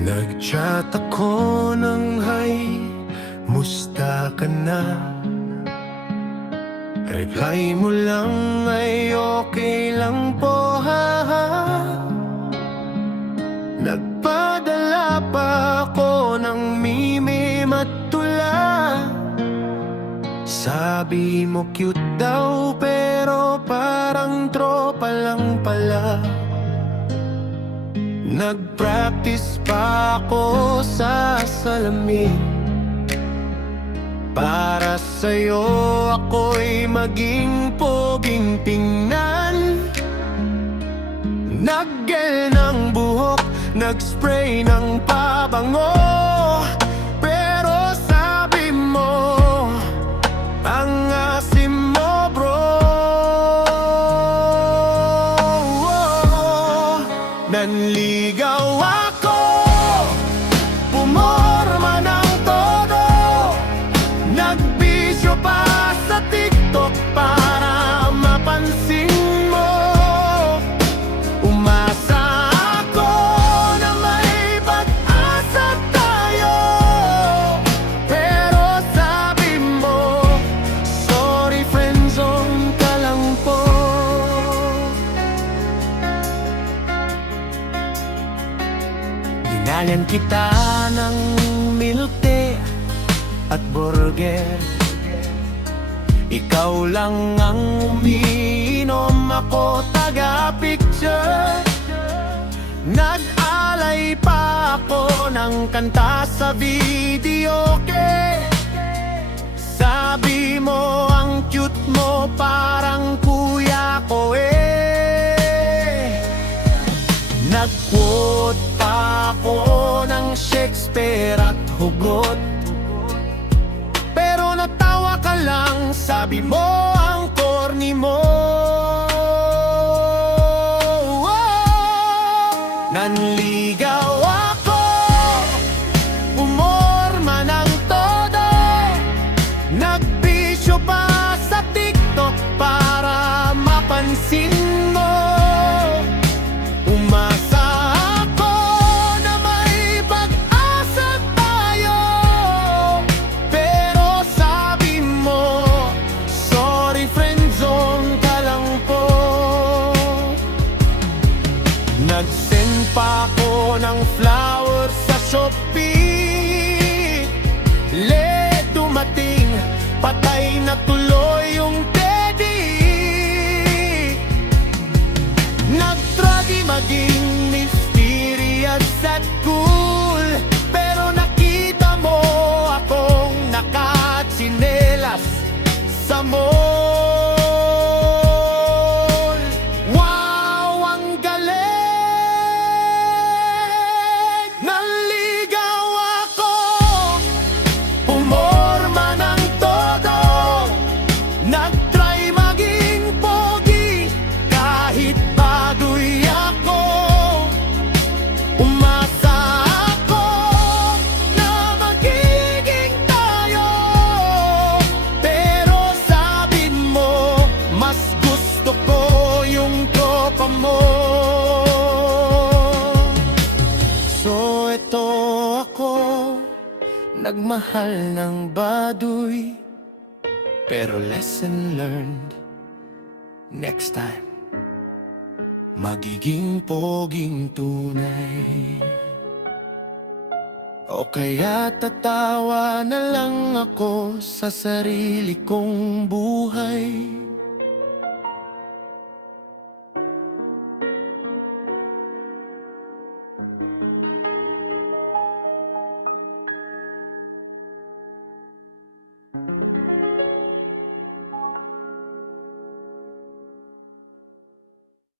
Nag-chat ako ng hi, musta ka na? Reply mo lang ay okay lang po ha. Nagpadala pa ako ng meme at tula. Sabi mo cute daw pero parang tropa lang pala. Nag-practice pa ako sa salamin para sa'yo ako'y maging poging tingnan. Nag-gel ng buhok, nag-spray ng pabango, pero sabi mo ang asim mo bro. Nanligaw ako, pumorma ng todo, nagbisyo pa sa TikTok para mapansin mo. Umasa ako na may pag-asa tayo, pero sabi mo, sorry friendzone ka lang po. Dinalhan kita ng milk tea at burger. Ikaw lang ang umiinom, ako taga-picture. Nag-alay pa ako ng kanta sa video, okay? Sabi mo ang cute mo, parang kuya ko Nag-quote pa ako ng Shakespeare at hugot, pero natawa ka lang, sabi mo ang corny mo. Nanligaw ako, umorma ng todo, nagbisyo pa sa TikTok para mapansin mo. Umasa ako na may pag-asa tayo, pero sabi mo, sorry friendzone ka lang po. Nag-send pa ako ng flowers sa Shopee, late dumating, patay na tuloy yung teddy. Nag-try maging mysterious at cool, pero nakita mo akong nakatsinelas sa mall. Wow, ang galing! Naligaw ako, umorma ng todo, nag-try maging pogi kahit baduy ako. Umasa ako na magiging tayo, pero sabi mo, mas gusto ko yung tropa mo. So eto ako, nagmahal ng baduy, pero lesson learned, next time magiging poging tunay. O kaya tatawa na lang ako sa sarili kong buhay.